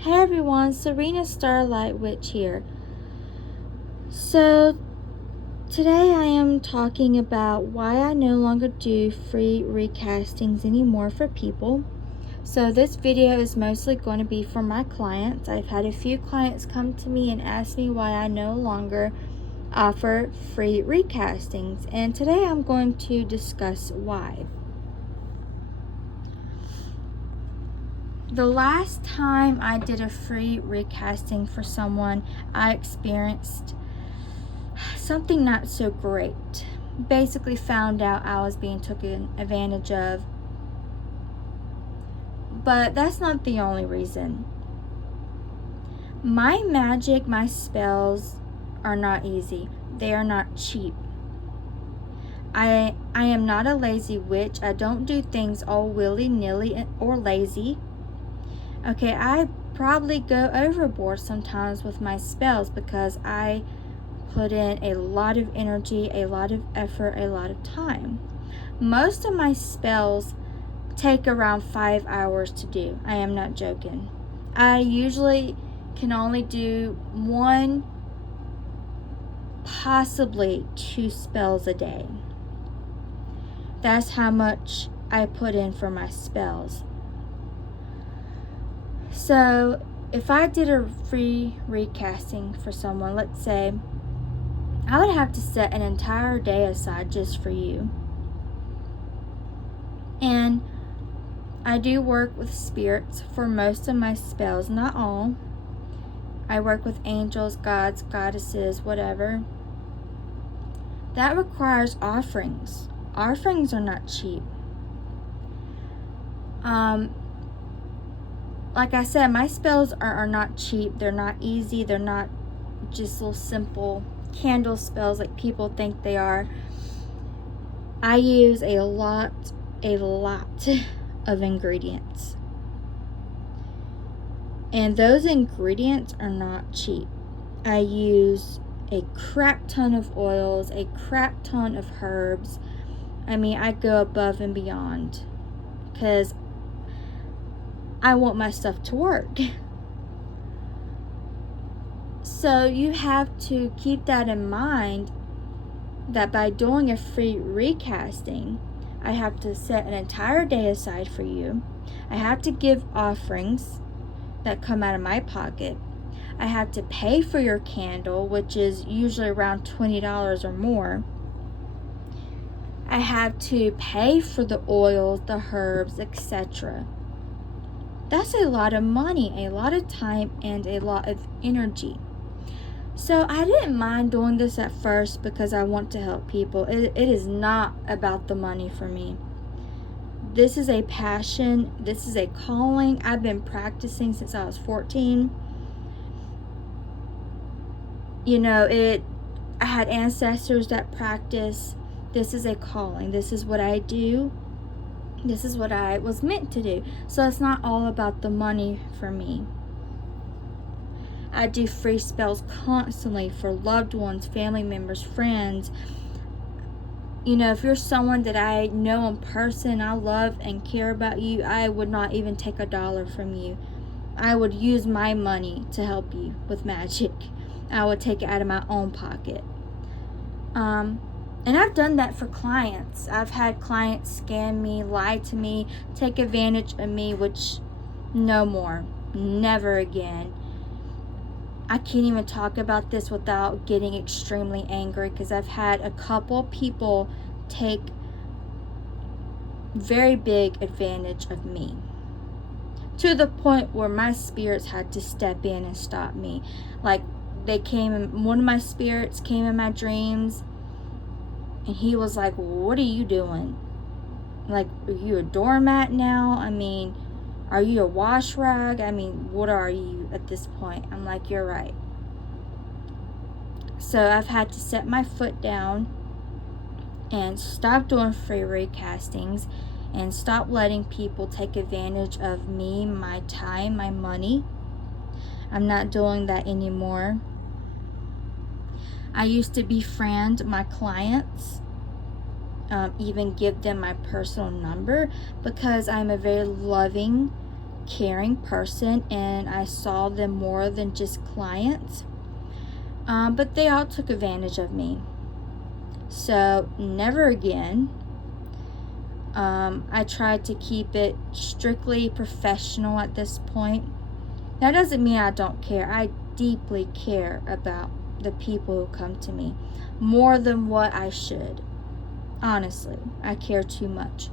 Hey everyone, Serena Starlight Witch here. So today I am talking about why I no longer do free recastings anymore for people. So this video is mostly going to be for my clients. I've had a few clients come to me and ask me why I no longer offer free recastings, and today I'm going to discuss why. The last time I did a free recasting for someone, I experienced something not so great. Basically found out I was being taken advantage of. But that's not the only reason. My magic, my spells are not easy. They are not cheap. I am not a lazy witch. I don't do things all willy-nilly or lazy. Okay, I probably go overboard sometimes with my spells because I put in a lot of energy, a lot of effort, a lot of time. Most of my spells take around 5 hours to do. I am not joking. I usually can only do 1, possibly 2 spells a day. That's how much I put in for my spells. So if I did a free recasting for someone, let's say, I would have to set an entire day aside just for you. And I do work with spirits for most of my spells, not all. I work with angels, gods, goddesses, whatever. That requires offerings. Offerings are not cheap. Like I said, my spells are not cheap. They're not easy. They're not just little simple candle spells like people think they are. I use a lot of ingredients. And those ingredients are not cheap. I use a crap ton of oils, a crap ton of herbs. I mean, I go above and beyond because I want my stuff to work. So you have to keep that in mind, that by doing a free recasting, I have to set an entire day aside for you. I have to give offerings that come out of my pocket. I have to pay for your candle, which is usually around $20 or more. I have to pay for the oils, the herbs, etc. That's a lot of money, a lot of time, and a lot of energy. So I didn't mind doing this at first because I want to help people. It is not about the money for me. This is a passion. This is a calling. I've been practicing since I was 14. You know, I had ancestors that practice. This is a calling. This is what I do. This is what I was meant to do. So it's not all about the money for me. I do free spells constantly for loved ones, family members, friends. You know, if you're someone that I know in person, I love and care about you, I would not even take $1 from you. I would use my money to help you with magic. I would take it out of my own pocket. And I've done that for clients. I've had clients scam me, lie to me, take advantage of me, which no more. Never again. I can't even talk about this without getting extremely angry because I've had a couple people take very big advantage of me, to the point where my spirits had to step in and stop me. Like, one of my spirits came in my dreams and he was like, "What are you doing? Like, are you a doormat now? I mean, are you a wash rag? I mean, what are you at this point?" I'm like, "You're right." So I've had to set my foot down and stop doing free recastings and stop letting people take advantage of me, my time, my money. I'm not doing that anymore. I used to befriend my clients, even give them my personal number, because I'm a very loving, caring person, and I saw them more than just clients. But they all took advantage of me. So never again. I tried to keep it strictly professional at this point. That doesn't mean I don't care. I deeply care about the people who come to me, more than what I should. Honestly, I care too much.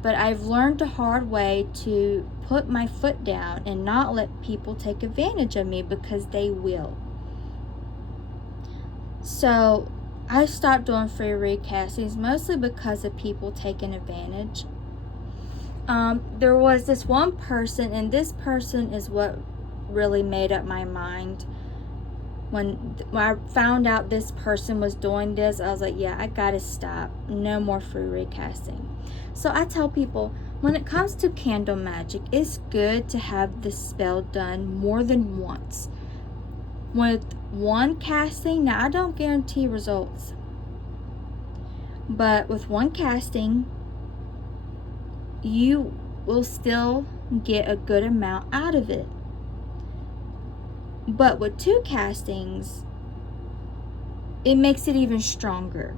But I've learned the hard way to put my foot down and not let people take advantage of me, because they will. So I stopped doing free recastings, mostly because of people taking advantage. There was this one person, and this person is what really made up my mind. When I found out this person was doing this, I was like, yeah, I gotta stop. No more free recasting. So I tell people, when it comes to candle magic, it's good to have the spell done more than once. With one casting, now I don't guarantee results, but with one casting, you will still get a good amount out of it. But with 2 castings, it makes it even stronger.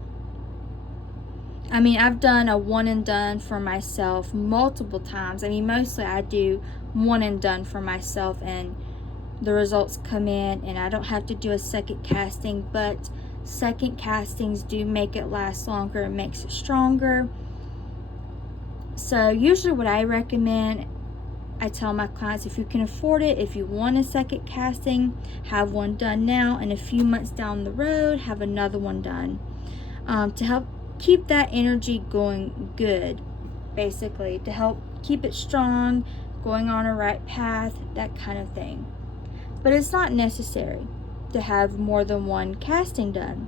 I mean, I've done a one and done for myself multiple times. I mean, mostly I do one and done for myself, and the results come in, and I don't have to do a second casting. But second castings do make it last longer. It makes it stronger. So usually what I recommend, I tell my clients, if you can afford it, if you want a second casting, have one done now, and a few months down the road, have another one done, to help keep that energy going good, basically, to help keep it strong, going on a right path, that kind of thing. But it's not necessary to have more than one casting done.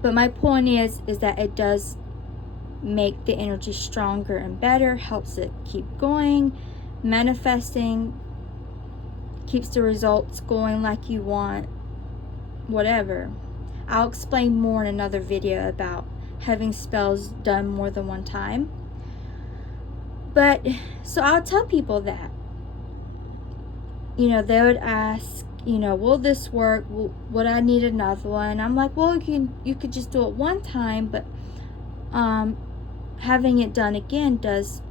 But my point is that it does make the energy stronger and better, helps it keep going, manifesting, keeps the results going like you want, whatever. I'll explain more in another video about having spells done more than one time. But so I'll tell people that, they would ask, will this work? Would I need another one? I'm like, well, you could just do it one time, but having it done again does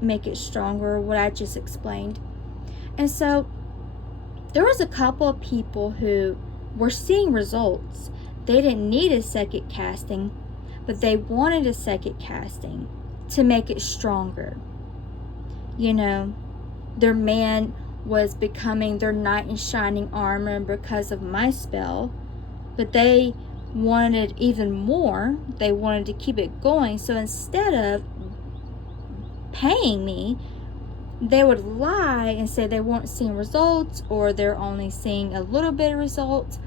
make it stronger, what I just explained. And so there was a couple of people who were seeing results. They didn't need a second casting, but they wanted a second casting to make it stronger. Their man was becoming their knight in shining armor because of my spell, but they wanted even more. They wanted to keep it going. So instead of paying me, they would lie and say they weren't seeing results, or they're only seeing a little bit of results.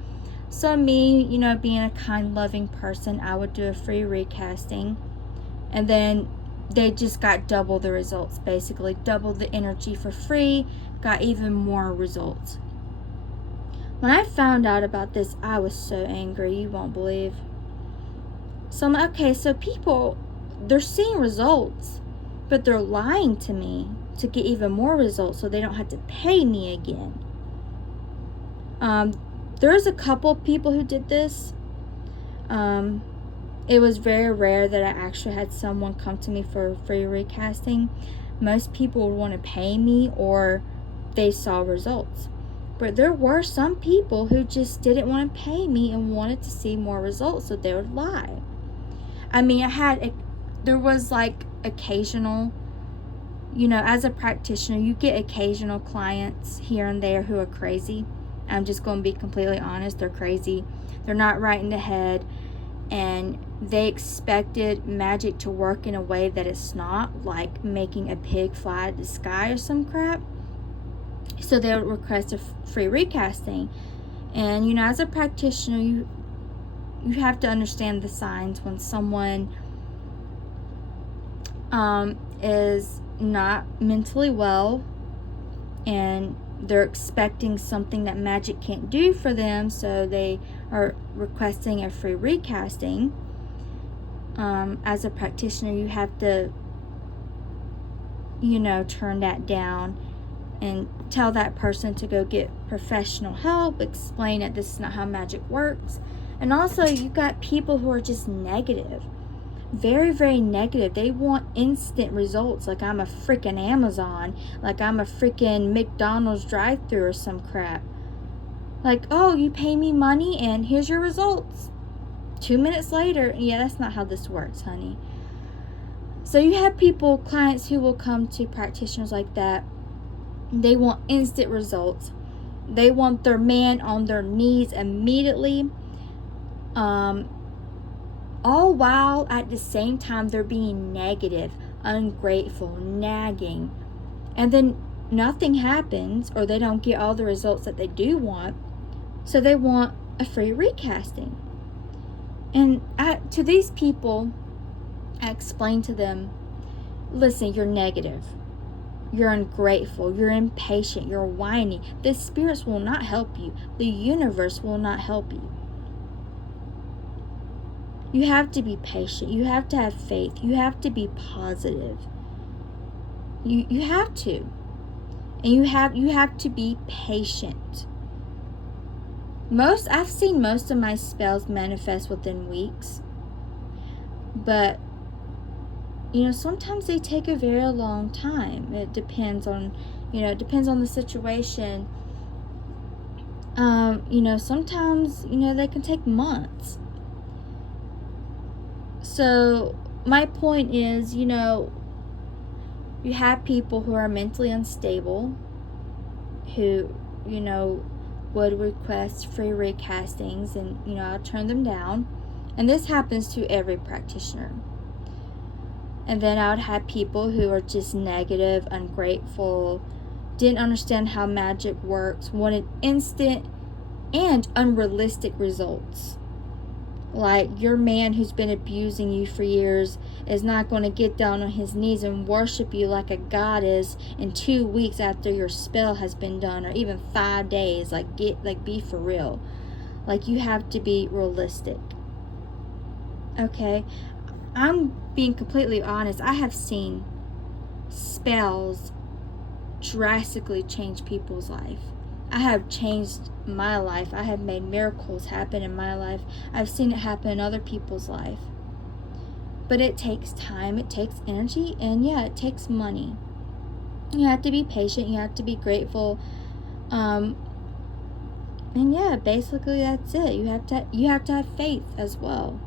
So me, being a kind, loving person, I would do a free recasting, and then they just got double the results, basically double the energy for free, got even more results. When I found out about this, I was so angry, you won't believe. So I'm like, okay, so people, they're seeing results, but they're lying to me to get even more results so they don't have to pay me again. There's a couple people who did this. It was very rare that I actually had someone come to me for a free recasting. Most people would want to pay me, or they saw results. But there were some people who just didn't want to pay me and wanted to see more results, so they would lie. I mean, there was like occasional, as a practitioner, you get occasional clients here and there who are crazy. I'm just going to be completely honest. They're crazy. They're not right in the head. And they expected magic to work in a way that it's not, like making a pig fly to the sky or some crap. So they would request a free recasting. And, as a practitioner, you have to understand the signs when someone is not mentally well and they're expecting something that magic can't do for them, so they are requesting a free recasting. As a practitioner, you have to turn that down and tell that person to go get professional help, explain that this is not how magic works. And also, you've got people who are just negative. Very, very negative. They want instant results, like I'm a freaking Amazon, like I'm a freaking McDonald's drive-thru or some crap. Like, oh, you pay me money and here's your results. 2 minutes later. Yeah, that's not how this works, honey. So you have clients who will come to practitioners like that. They want instant results. They want their man on their knees immediately. All while at the same time they're being negative, ungrateful, nagging. And then nothing happens, or they don't get all the results that they do want. So they want a free recasting. And to these people, I explain to them, listen, you're negative. You're ungrateful. You're impatient. You're whiny. The spirits will not help you. The universe will not help you. You have to be patient. You have to have faith. You have to be positive. You have to. And you have to be patient. I've seen most of my spells manifest within weeks. But sometimes they take a very long time. It depends on the situation. Sometimes, they can take months. So my point is, you have people who are mentally unstable, who, would request free recastings, and, I'll turn them down. And this happens to every practitioner. And then I would have people who are just negative, ungrateful, didn't understand how magic works, wanted instant and unrealistic results. Like, your man who's been abusing you for years is not going to get down on his knees and worship you like a goddess in 2 weeks after your spell has been done, or even 5 days. Be for real. Like, you have to be realistic. Okay? I'm being completely honest. I have seen spells drastically change people's life. I have changed my life. I have made miracles happen in my life. I've seen it happen in other people's life. But it takes time, it takes energy, and yeah, it takes money. You have to be patient, you have to be grateful. And yeah, basically that's it. You have to have faith as well.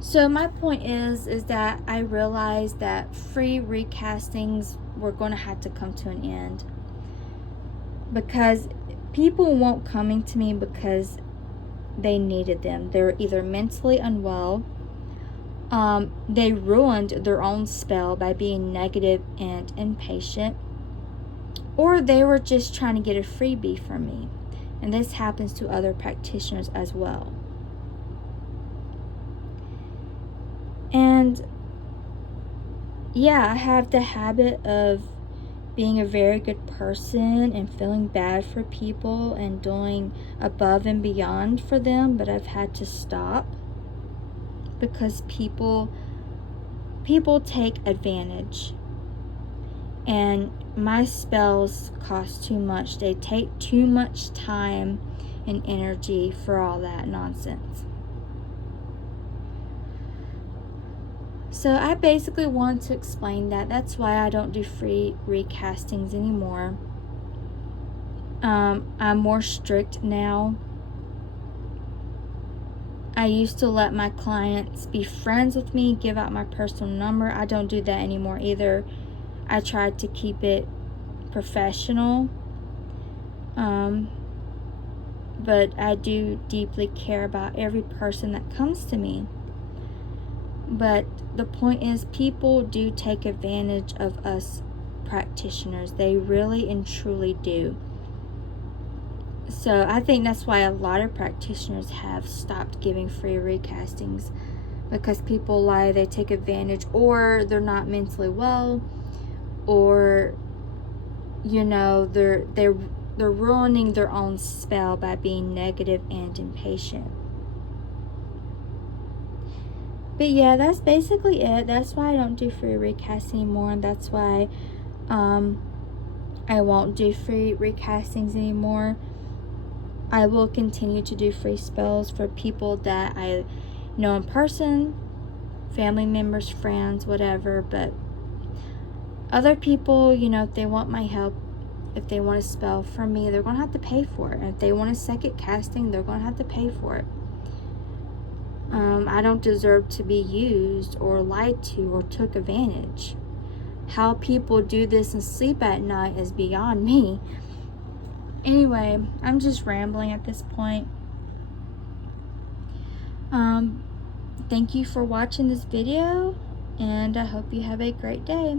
So my point is that I realized that free recastings were going to have to come to an end. Because people weren't coming to me because they needed them. They were either mentally unwell, they ruined their own spell by being negative and impatient, or they were just trying to get a freebie from me. And this happens to other practitioners as well. And yeah, I have the habit of being a very good person and feeling bad for people and doing above and beyond for them, but I've had to stop because people take advantage, and my spells cost too much. They take too much time and energy for all that nonsense. So I basically want to explain that. That's why I don't do free recastings anymore. I'm more strict now. I used to let my clients be friends with me, give out my personal number. I don't do that anymore either. I try to keep it professional. But I do deeply care about every person that comes to me. But the point is, people do take advantage of us practitioners. They really and truly do. So I think that's why a lot of practitioners have stopped giving free recastings, because people lie, they take advantage, or they're not mentally well, or they're ruining their own spell by being negative and impatient. But yeah, that's basically it. That's why I don't do free recast anymore. That's why I won't do free recastings anymore. I will continue to do free spells for people that I know in person, family members, friends, whatever. But other people, you know, if they want my help, if they want a spell from me, they're going to have to pay for it. And if they want a second casting, they're going to have to pay for it. I don't deserve to be used or lied to or took advantage. How people do this and sleep at night is beyond me. Anyway, I'm just rambling at this point. Thank you for watching this video, and I hope you have a great day.